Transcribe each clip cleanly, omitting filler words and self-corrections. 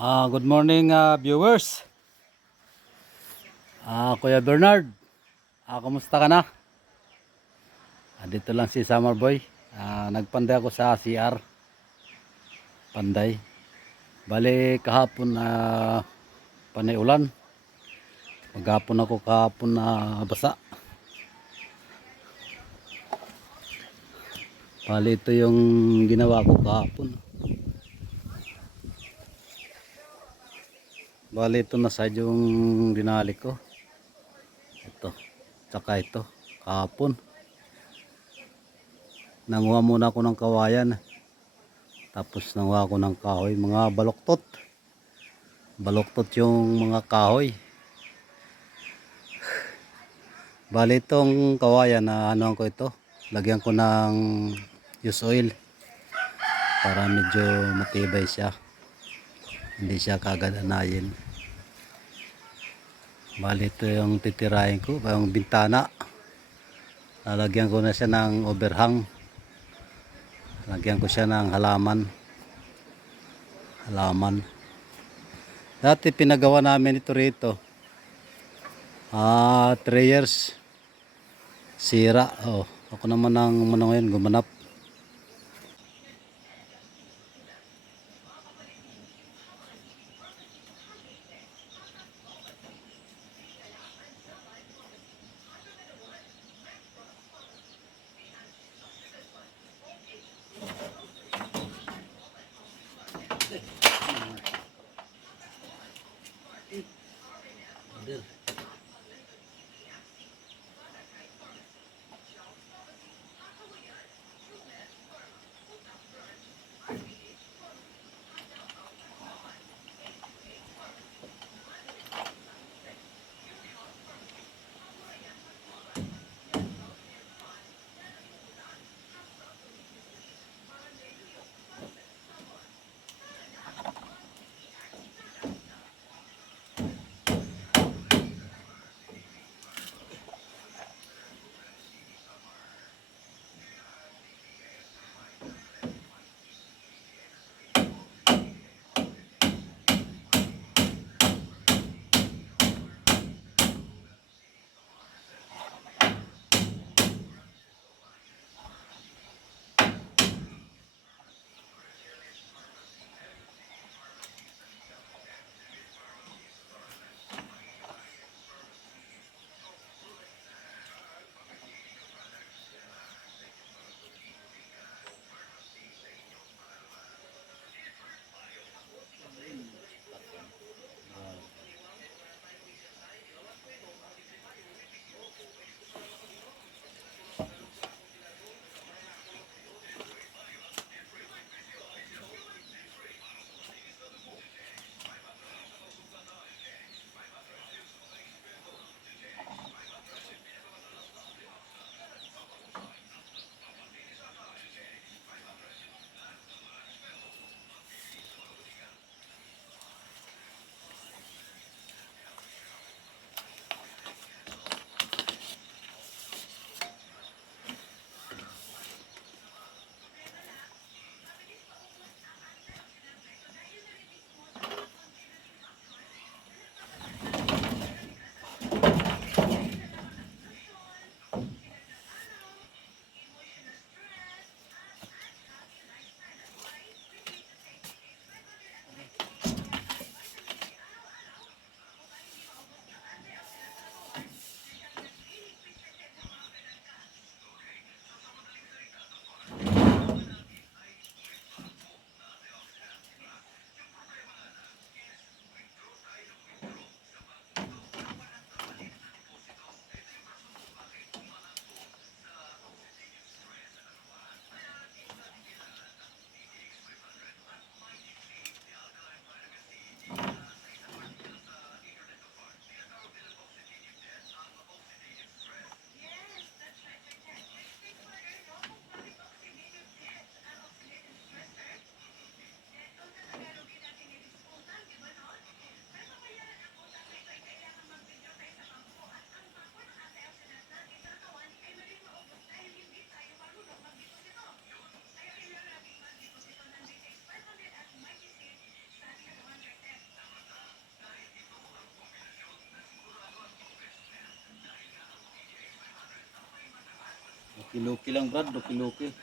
Good morning viewers. Kuya Bernard, kumusta ka na? Dito lang si Summer Boy. Nagpanday ako sa CR. Panday. Bali kahapon panay ulan. Maghapon ako kahapon na basa. Bali ito yung ginawa ko kahapon. Bali ito na side yung dinali ko. Ito. Tsaka ito. Kahapon. Nanguha muna ako ng kawayan. Tapos nanguha ako ng kahoy. Mga baloktot. Baloktot yung mga kahoy. Bali itong kawayan na ano ko ito. Lagyan ko ng use oil. Para medyo matibay siya. Hindi siya kagad anayin. Bali ito yung titirahin ko. Yung bintana. Lalagyan ko na siya ng overhang. Lagyan ko siya ng halaman. Dati pinagawa namin ito rito. 3 years. Sira. Ako naman ang ngayon gumanap. Kiluki lang Brad, do kiluki.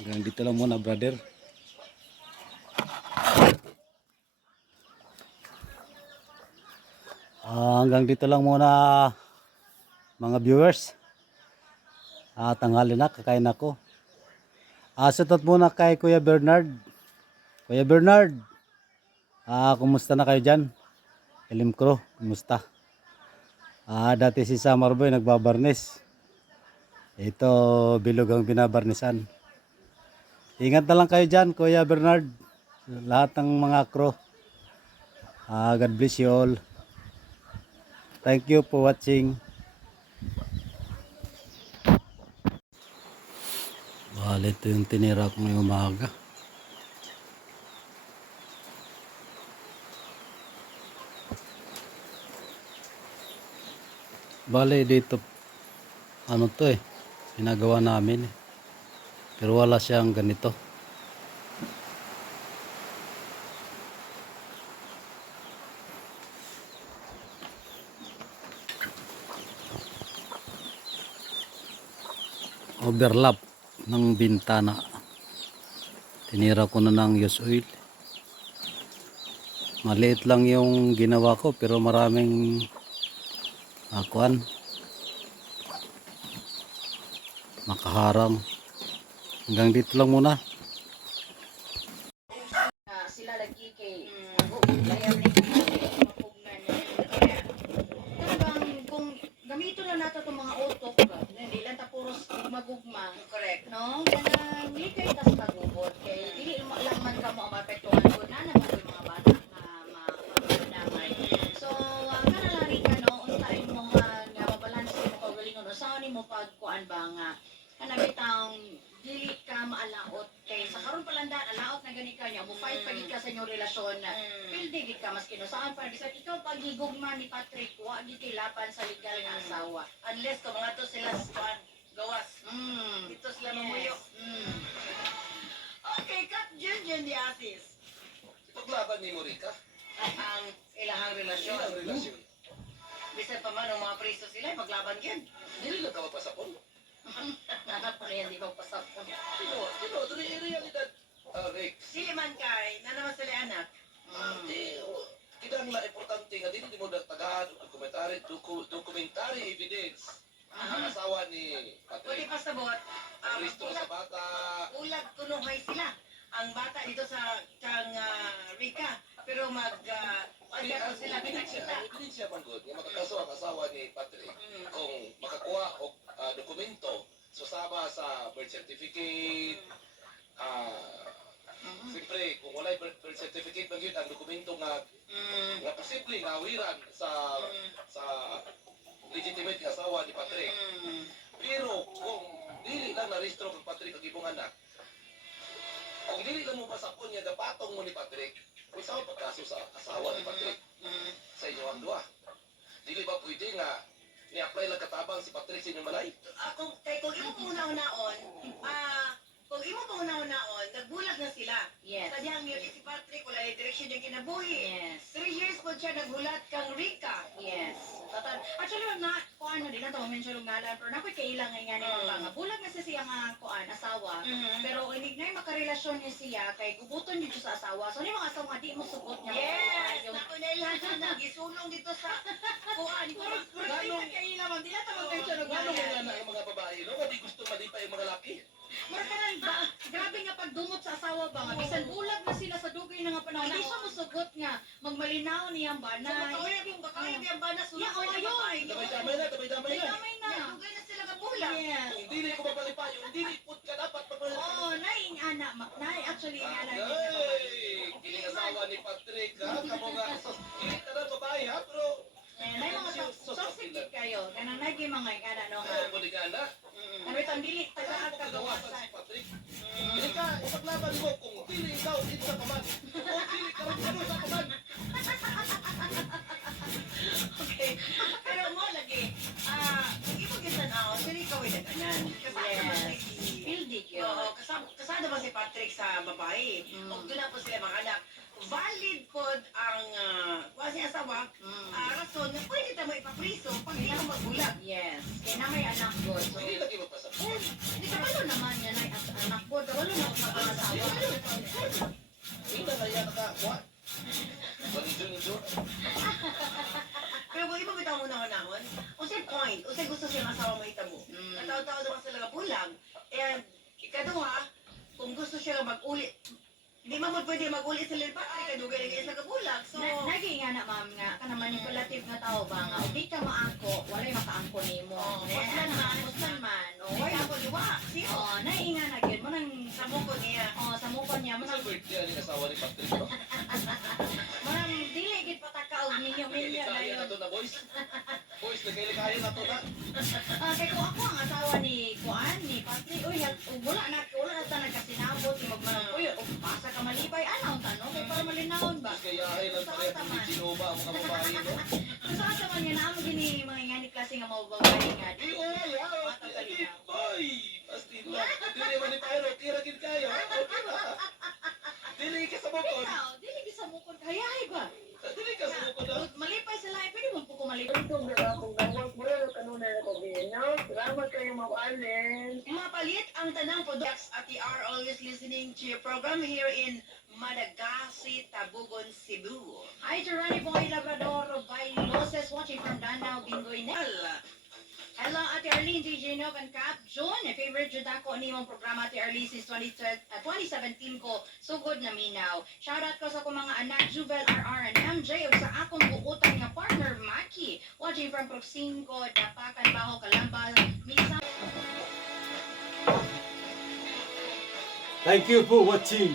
Hanggang dito lang muna, brother. Hanggang dito lang muna, mga viewers. Tanghali na, kakain ako. Sutot muna kay Kuya Bernard. Kuya Bernard, kumusta na kayo dyan? Elim Crew, kumusta? Dati si Summer Boy nagbabarnis. Ito, bilog ang binabarnisan. Ingat na lang kayo dyan, Kuya Bernard. Lahat ng mga crew. God bless you all. Thank you for watching. Bale, ito yung tinira ko ngayong umaga. Bale, dito, ano to ginagawa namin pero wala siyang ganito. Overlap ng bintana. Tinira ko na ng use oil. Maliit lang yung ginawa ko pero maraming akuan makaharang. Hanggang dito lang muna. Sila lagi kay layaw ni mapugnan na kaya talagang kung gamito lang nato itong mga utok hindi lang ta puros magugma correct no kana hindi kay tas magubot kay dili lang man kamo ang mapektuhan kun ano saan pa bisag ikaw paghigugma ni Patrick wa gyud kay laban sa legal nga asawa. Unless kung mga to sila sa gawas. Ito sila mamuyo. Okay, cut Junjun di Asis. Paglaban ni Morika, Ang ilahang relasyon. ang relasyon. Bisan pa man ang mga preso sila, maglaban yun. Dili lang ka mapasapon. Anak ko na yan, di ba pasapon. Sino, dili realidad. Rick. Sili man kay, na naman sila anak. Kinang na importante nga dili mo tagahan dokumentary evidence ang asawa ni Pwede Patrick. pa sa buhat, Registro sa bata. ulag kunuhay sila. Ang bata dito sa kang Rika. Pero Ang sila pinakita. ebidensya man good nga makakaso ang asawa ni Patrick kung makakuha og dokumento susama sa birth certificate. Siyempre, kung wala birth certificate man yun, ang dokumento nga posible nga awiran sa legitimate nga asawa ni Patrick. Pero kung dili lang na-registro kang Patrick ang ibong anak, kung dili lang mo pasapon nga gapatong mo ni Patrick, kung saan pagkaso sa asawa ni Patrick sa inyo ang duwa. Dili ba pwede nga ni-apply lang katabang si Patrick sa inyong balay? Kung imo po una-unaon, kung imo po una-unaon, nagbulag na sila. Yes. Sadyang yun si Patrick, wala yung direksyon yung kinabuhi. Yes. 3 years po siya naghulat kang Rika. Yes. Actually, na kuan na din na to mention ng ngalan pero nakoy kailangan nga ni mga bulag na sa siya nga kuan asawa. Pero hindi na makarelasyon niya siya kay gubuton niyo sa asawa. So ni mga asawa di mo sugot niya. Yes! Yung Naku na ilan na gisulong dito sa kuan. kailangan di na to mention ng Ano ngalan. nga na ang mga babae, no? Hindi gusto malipay ang mga laki. Markaran ba? Grabe nga pagdumot sa asawa ba nga bisan bulag na sila sa dugay na nga panahon. Hindi siya mosugot nga magmalinaw niyang So, banay. makawin yung bana Yeah, sulong oh, babae. Damay-damay na, damay-damay na. Damay na. Dugay na sila kabulang. Yes. Kung dili ko mapalipay, yung dili put ka dapat magmalipay. Oo, naing ana, naing actually nga na. Ay, kining asawa ni Patrick, ha? Kamo nga, kilit na ng babae, ha? Pero, Nay mga toxic kayo. Kanang nagi mga ana no nga. mo di nga na. Ano itong dili Saan tagaag mo kagawasan kagawasan. si Patrick? Hindi ka, ipaglaban mo kung dili ikaw, dito sa paman. Kung dili ka, ano sa paman? Okay. Pero mo lagi, kung imo gitan-aw, dili ka way naganan. Kasama ba Yes. si Pildi yun. Oo, kasama ba si Patrick sa babae? O doon na po sila mga anak. Valid po ang kasi asawa, rason na pwede ta mo ipapriso pag di ka magbulag. Yes. Kaya na may anak ko. So, Hindi lagi magpasapon. hindi ka palo naman yan ay anak ko. Walo na ako mag-asawa. Hindi na kaya nakakuha. Banidyo-nidyo. Pero kung iba bitaw mo na hunahon, usay point, usay gusto siya asawa mo itabo. Nataw-taw naman sila kabulag. And ikaduha, kung gusto siya mag-ulit, di man mo pwede mag-ulit sa Patrick, kadugay lang sa kabulag. So, Nagi nga na ma'am nga ka manipulative nga tao ba nga di ka maangko walay makaangko nimo. Muslan man. O why why ako liwa? Siyo. oh nainga na gyud mo nang Sa muko niya. sa mukon niya mo Sa nang birthday ni asawa ni Patrick, no? dili gid pataka og minyo na Kaya na yun. to na, boys. Boys, nagkailikaya na to na. Kay kung ako ang asawa ni Kuan ni Patrick uy wala na ta nagkasinabot ni magmanong uy pasa ka malipay anaw tanong kay para malinawon ba. Kaya ay lang pala kung may Genova ang mga babae, no? Sa asa man yan amo gini mga ngani klase nga mao babae nga. Di oy, ha? Oy! Pasti na. Dili man ni Pyro, tira gid kayo. Okay na. Dili ka sa bukod. Ikaw, dili gid sa mukon kayahay ba? Dili ka sa bukod, ha? Kung malipay sa lahi, pwede mo po ko malipay. Mapalit ang tanang products at you are always listening to your program here in Madagascar, Tabugon, Cebu. Hi to Ronnie Boy Labrador by Loses watching from Danao, Bingoy Nel. Hello, Ate Arlene, DJ Nov and Cap John. Favorite jud ako ni mong programa Ate Arlene since 2017 ko. So good na minaw. Shoutout ko sa akong mga anak, Juvel RR and MJ ug sa akong buutan nga partner, Maki. Watching from Proxinco, Dapakan, Baho, Calamba, Misa. Thank you for watching.